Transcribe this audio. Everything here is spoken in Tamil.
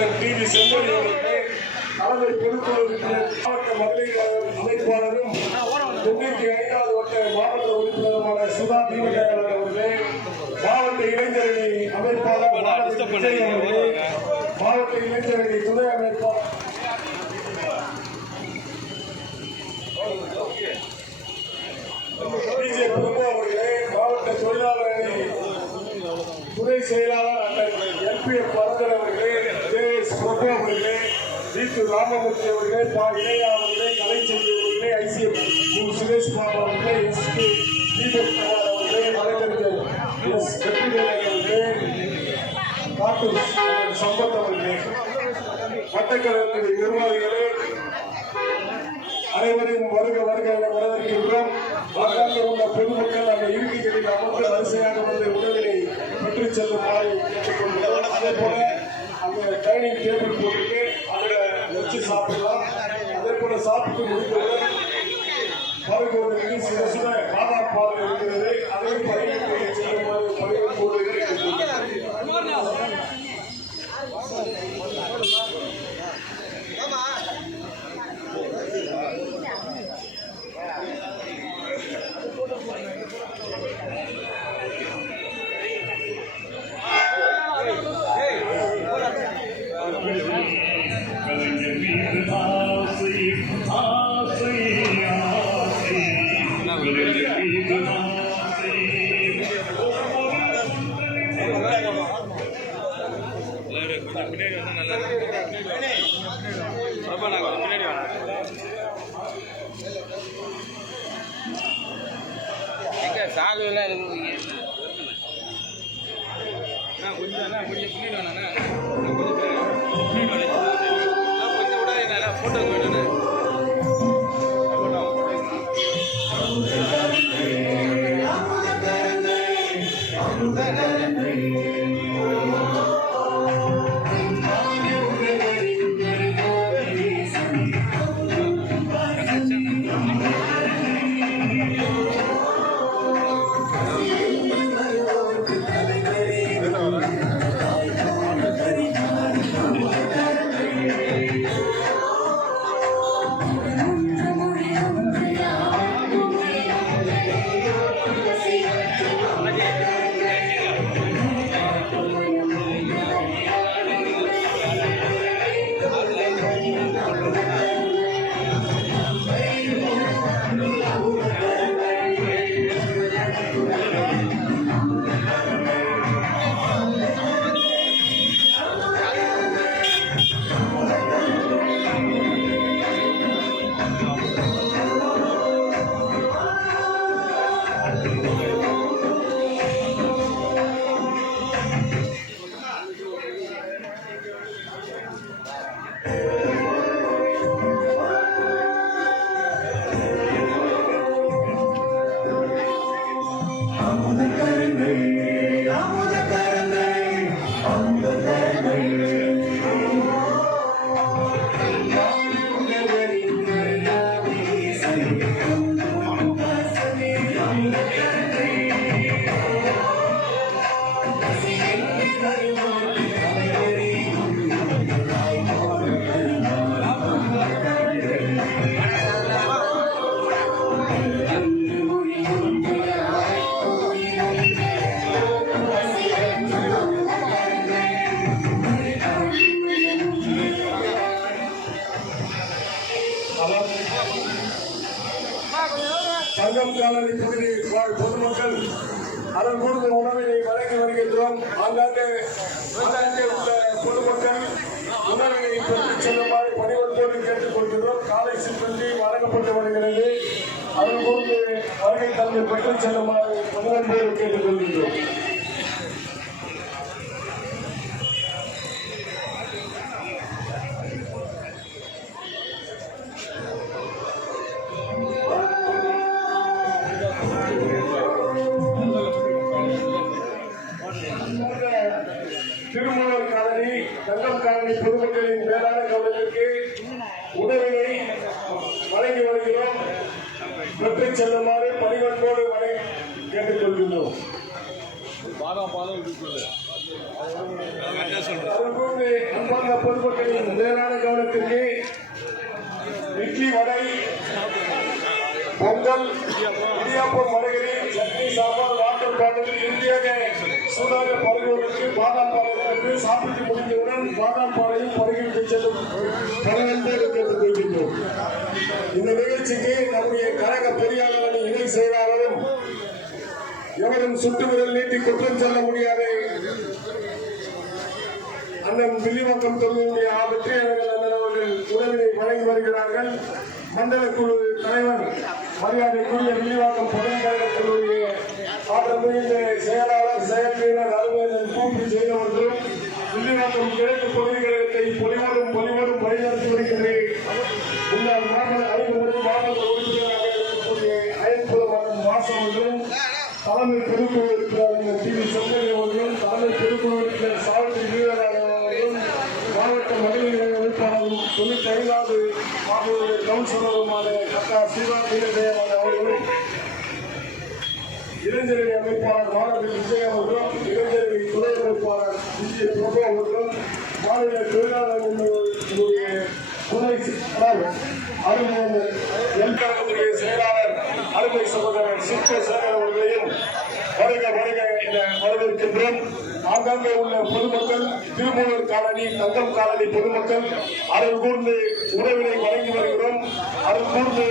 Doctor TV. செம்மொழி அவர்களே, தலைமை பொதுக்குழு மாவட்ட மகளிர் அமைப்பாளரும் 95வது வட்ட மாவட்ட உறுப்பினருமான சுதா தீபதயாளர் அவர்களே, மாவட்ட இளைஞரணி அமைப்பாளர் விஜய் அவர்களே, மாவட்ட இளைஞரணி துணை அமைப்பாளர் பிஜே பிரபு அவர்களே, மாவட்ட தொழிலாளர் அணி துணை செயலாளர் அண்ணன் எல்.பி.எஃப். வரதன் அவர்களே, ஜே.எஸ். பிரபு அவர்களே, டி.து. ராமமூர்த்தி அவர்களே, இளையா அவர்களே, கலைச்செல்வி அவர்களே, ஐ.சி.எஃப். சுரேஷ் பாபு அவர்களே, எஸ்.பி. தீபக் குமார் அவர்களே, வழக்கறிஞர் எஸ். வெற்றிவேலன் அவர்களே, காட்டூர் சம்பத் அவர்களே, வட்டக்கழகத்தின் நிர்வாகிகளே, அனைவரையும் வருக வருக என வரவேற்கின்றோம். வாக்காளர் உள்ள பொதுமக்கள் அந்த இருக்கைகளில் அமர்ந்து வரிசையாக வந்து உணவினை பெற்றுச் செல்லுமாறு கேட்டுக்கொள்கிறோம். அதே போல அந்த டைனிங் டேபிள் போட்டு அதில் வச்சு சாப்பிடலாம். அதே போல சாப்பிட்டு முடித்தவுடன் பருகோடு சில சில ஆதார் பால் இருக்கிறது, அதையும் பரிந்துரை செய்யுமாறு பரிந்துரை தங்கம் காலனி பகுதி வாழ் பொதுமக்கள் அதன் பொழுது உணவினை வழங்கி வருகின்றோம். ஆங்காங்கே உள்ள பொதுமக்கள் உணவினை பெற்றுச் செல்லுமாறு பணிவன்போடு கேட்டுக் கொள்கிறோம். காலை சிற்றுண்டி வழங்கப்பட்டு வருகிறது. அதன் பொழுது வருகை தந்து பெற்றுச் செல்லுமாறு பணிவன்போடு கேட்டுக் கொள்கின்றோம். திருமூலர் காலனி தங்கம் காலனி பொதுமக்களின் மேலான கவனத்திற்கு உதவியை வழங்கி வருகிறோம். பெற்றுச் செல்லுமாறு பணிவன்போடு கேட்டுக் கொள்கின்றோம். அன்பார்ந்த பொதுமக்களின் மேலான கவனத்திற்கு இட்லி வடை, பொங்கல், இடியாப்பம், வடைகளை, சட்னி, சாம்பார், வாட்டர் பாட்டில் இறுதியாக சூடாக பருகுவதற்கு பாதாம் பாலை சாப்பிட்டு முடிந்தவுடன் பாதாம் பாலையும் பருகி செல்லும் பலவந்தேன் கேட்டுக்கொள்கின்றோம். இந்த நிகழ்ச்சிக்கு நம்முடைய கழக பொறியாளர் அணி இணை செயலாளரும் எவரும் சுட்டு விரல் நீட்டி குற்றம் சொல்ல முடியாத அண்ணன் வில்லிவாக்கம் தொகுதியுடைய வெற்றியாளர்கள் அண்ணன் அவர்கள் உறவினை வழங்கி வருகிறார்கள். மண்டல குழு தலைவர் மரியாதைக்குரிய வில்லிவாக்கம் பல்கலைக்கழகத்தினுடைய ஆற்றல் மிகுந்த செயலாளர், செயல் வீரர், அலுவலர் கூப்பி செய்தவர்களும் வில்லிவாக்கம் கிழக்கு பகுதி கழகத்தை பொலிவோடும் வழிநடத்தி வருகின்றேன். இந்த ஐந்து மாவட்ட உறுப்பினராக இருக்கக்கூடிய அயன்புரம் வாசம் அவர்களும், தலைமை பொதுக்குழு இருக்கிறார் டி வி சொந்தரி அவர்களும், தலைமை பொதுக்குழு இருக்கிற சாவித்திரி வீரராக அவர்களும், மாவட்ட மகளிர் அமைப்பாளரும் 95வது மாவட்ட கவுன்சிலருமான கட்டா சிவா வீரதேவன் அவர்களும், இளைஞரணி அமைப்பாளர் மாணவி விஜய் அவர்களும், இளைஞரணி துணை அமைப்பாளர் விஜய் பிரபு அவர்களும், மாநில தொழிலாளர் துணை அருமையுடைய செயலாளர் அருமை சகோதரர் சித்த சேகர் அவர்களையும் வருக என வரவேற்கின்றோம். ஆங்காங்கே உள்ள பொதுமக்கள், திருமூலர் காலனி, தங்கம் காலனி பொதுமக்கள் அருள் கூர்ந்து உறவினை வழங்கி வருகிறோம். அருள் கூர்ந்து